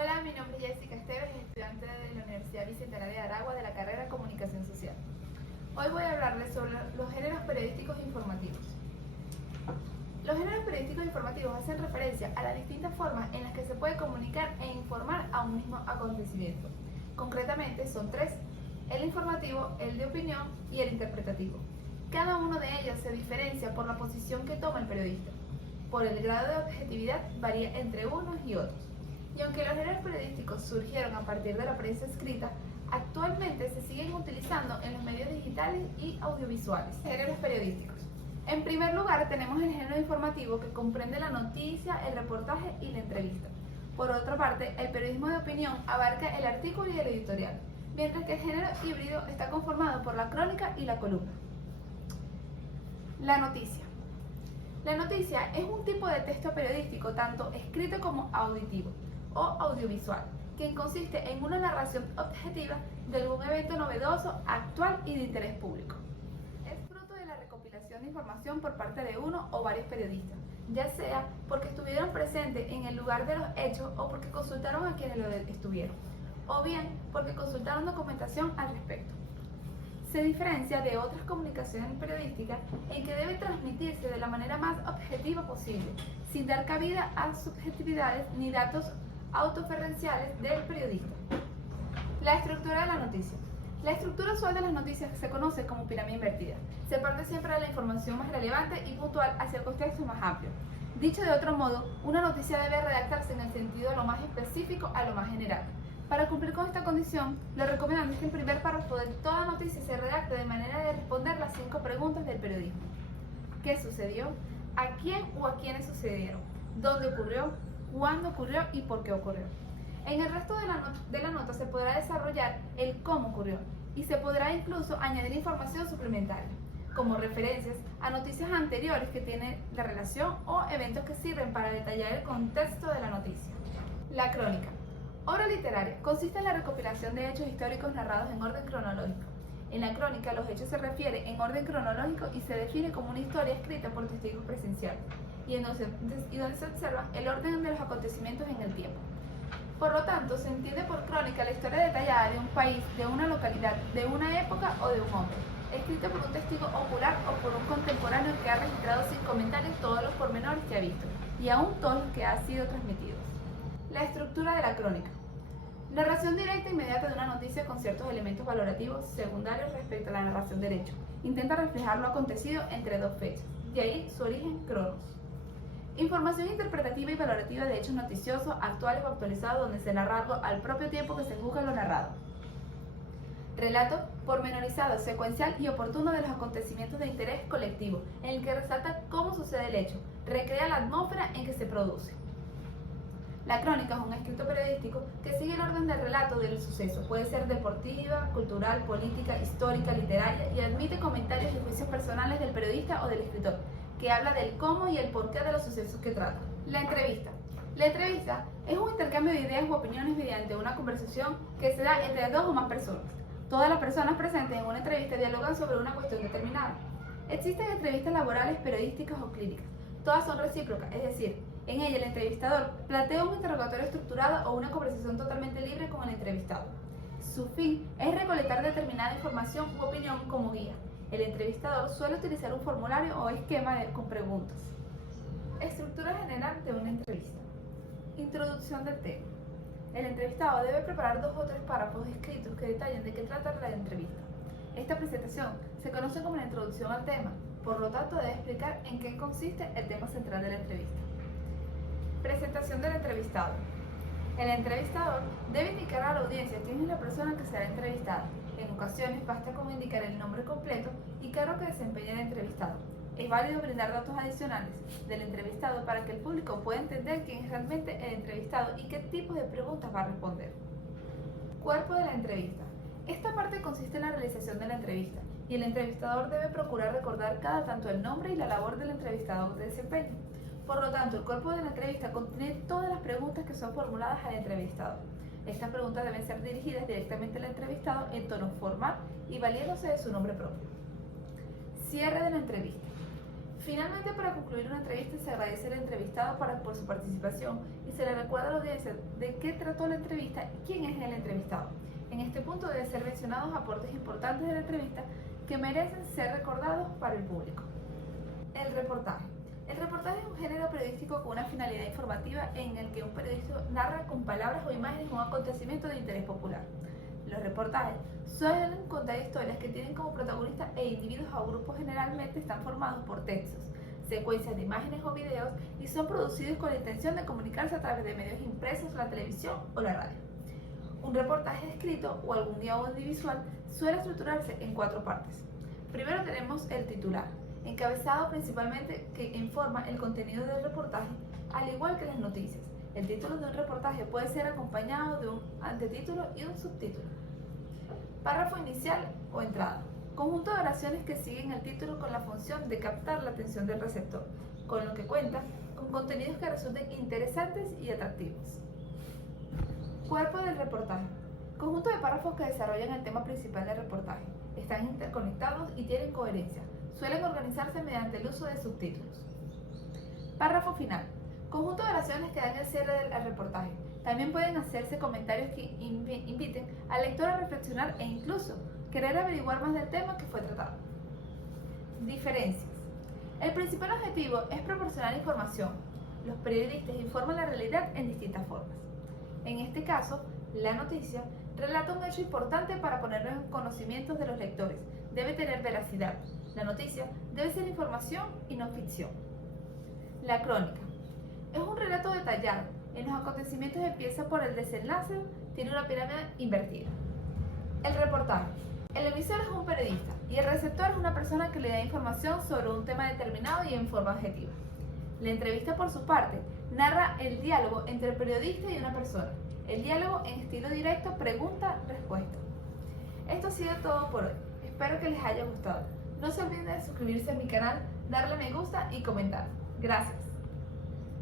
Hola, mi nombre es Jessica Esteves, estudiante de la Universidad Bicentenaria de Aragua de la carrera Comunicación Social. Hoy voy a hablarles sobre los géneros periodísticos e informativos. Los géneros periodísticos e informativos hacen referencia a las distintas formas en las que se puede comunicar e informar a un mismo acontecimiento. Concretamente son tres: el informativo, el de opinión y el interpretativo. Cada uno de ellos se diferencia por la posición que toma el periodista. Por el grado de objetividad varía entre unos y otros. Y aunque los géneros periodísticos surgieron a partir de la prensa escrita, actualmente se siguen utilizando en los medios digitales y audiovisuales. Géneros periodísticos. En primer lugar tenemos el género informativo, que comprende la noticia, el reportaje y la entrevista. Por otra parte, el periodismo de opinión abarca el artículo y el editorial, mientras que el género híbrido está conformado por la crónica y la columna. La noticia. La noticia es un tipo de texto periodístico tanto escrito como auditivo o audiovisual, que consiste en una narración objetiva de algún evento novedoso, actual y de interés público. Es fruto de la recopilación de información por parte de uno o varios periodistas, ya sea porque estuvieron presentes en el lugar de los hechos o porque consultaron a quienes lo estuvieron, o bien porque consultaron documentación al respecto. Se diferencia de otras comunicaciones periodísticas en que debe transmitirse de la manera más objetiva posible, sin dar cabida a subjetividades ni datos autoferenciales del periodista. La estructura de la noticia. La estructura usual de las noticias se conoce como pirámide invertida. Se parte siempre de la información más relevante y puntual hacia el contexto más amplio. Dicho de otro modo, una noticia debe redactarse en el sentido de lo más específico a lo más general. Para cumplir con esta condición, lo recomendable es que el primer párrafo de toda noticia se redacte de manera de responder las 5 preguntas del periodismo. ¿Qué sucedió? ¿A quién o a quiénes sucedieron? ¿Dónde ocurrió? ¿Cuándo ocurrió y por qué ocurrió? En el resto de la nota se podrá desarrollar el cómo ocurrió y se podrá incluso añadir información suplementaria, como referencias a noticias anteriores que tienen la relación o eventos que sirven para detallar el contexto de la noticia. La crónica. Obra literaria consiste en la recopilación de hechos históricos narrados en orden cronológico. En la crónica, los hechos se refieren en orden cronológico y se define como una historia escrita por testigos presenciales, y donde se observa el orden de los acontecimientos en el tiempo. Por lo tanto, se entiende por crónica la historia detallada de un país, de una localidad, de una época o de un hombre, escrita por un testigo ocular o por un contemporáneo que ha registrado sin comentarios todos los pormenores que ha visto, y aún todos los que han sido transmitidos. La estructura de la crónica. Narración directa e inmediata de una noticia con ciertos elementos valorativos secundarios respecto a la narración del hecho. Intenta reflejar lo acontecido entre dos fechas, de ahí su origen cronos. Información interpretativa y valorativa de hechos noticiosos, actuales o actualizados, donde se narra algo al propio tiempo que se juzga lo narrado. Relato pormenorizado, secuencial y oportuno de los acontecimientos de interés colectivo, en el que resalta cómo sucede el hecho, recrea la atmósfera en que se produce. La crónica es un escrito periodístico que sigue el orden del relato del suceso. Puede ser deportiva, cultural, política, histórica, literaria, y admite comentarios y juicios personales del periodista o del escritor, que habla del cómo y el porqué de los sucesos que trata. La entrevista. La entrevista es un intercambio de ideas u opiniones mediante una conversación que se da entre dos o más personas. Todas las personas presentes en una entrevista dialogan sobre una cuestión determinada. Existen entrevistas laborales, periodísticas o clínicas. Todas son recíprocas, es decir, en ella el entrevistador plantea un interrogatorio estructurado o una conversación totalmente libre con el entrevistado. Su fin es recolectar determinada información u opinión como guía. El entrevistador suele utilizar un formulario o esquema con preguntas. Estructura general de una entrevista. Introducción del tema. El entrevistado debe preparar 2 o 3 párrafos escritos que detallen de qué trata la entrevista. Esta presentación se conoce como la introducción al tema, por lo tanto debe explicar en qué consiste el tema central de la entrevista. Presentación del entrevistado. El entrevistador debe indicar a la audiencia quién es la persona que será entrevistada. En ocasiones basta con indicar el nombre completo y cargo que desempeña el entrevistado. Es válido brindar datos adicionales del entrevistado para que el público pueda entender quién es realmente el entrevistado y qué tipo de preguntas va a responder. Cuerpo de la entrevista. Esta parte consiste en la realización de la entrevista, y el entrevistador debe procurar recordar cada tanto el nombre y la labor del entrevistado que desempeña. Por lo tanto, el cuerpo de la entrevista contiene todas las preguntas que son formuladas al entrevistado. Estas preguntas deben ser dirigidas directamente al entrevistado en tono formal y valiéndose de su nombre propio. Cierre de la entrevista. Finalmente, para concluir una entrevista, se agradece al entrevistado por su participación y se le recuerda a la audiencia de qué trató la entrevista y quién es el entrevistado. En este punto deben ser mencionados aportes importantes de la entrevista que merecen ser recordados para el público. El reportaje. El reportaje es un género periodístico con una finalidad informativa en el que un periodista narra con palabras o imágenes un acontecimiento de interés popular. Los reportajes suelen contar historias que tienen como protagonistas individuos o grupos, generalmente están formados por textos, secuencias de imágenes o videos y son producidos con la intención de comunicarse a través de medios impresos, la televisión o la radio. Un reportaje escrito o algún guión audiovisual suele estructurarse en 4 partes. Primero tenemos el titular, encabezado principalmente que informa el contenido del reportaje, al igual que las noticias. El título de un reportaje puede ser acompañado de un antetítulo y un subtítulo. Párrafo inicial o entrada. Conjunto de oraciones que siguen el título con la función de captar la atención del receptor, con lo que cuenta con contenidos que resulten interesantes y atractivos. Cuerpo del reportaje. Conjunto de párrafos que desarrollan el tema principal del reportaje. Están interconectados y tienen coherencia. Suelen organizarse mediante el uso de subtítulos. Párrafo final. Conjunto de oraciones que dan el cierre al reportaje. También pueden hacerse comentarios que inviten al lector a reflexionar e incluso querer averiguar más del tema que fue tratado. Diferencias. El principal objetivo es proporcionar información. Los periodistas informan la realidad en distintas formas. En este caso, la noticia relata un hecho importante para ponerlo en conocimiento de los lectores. Debe tener veracidad. La noticia debe ser información y no ficción. La crónica. Es un relato detallado. En los acontecimientos empieza por el desenlace, tiene una pirámide invertida. El reportaje. El emisor es un periodista y el receptor es una persona que le da información sobre un tema determinado y en forma objetiva. La entrevista, por su parte, narra el diálogo entre el periodista y una persona. El diálogo en estilo directo, pregunta-respuesta. Esto ha sido todo por hoy. Espero que les haya gustado. No se olviden de suscribirse a mi canal, darle me gusta y comentar. Gracias.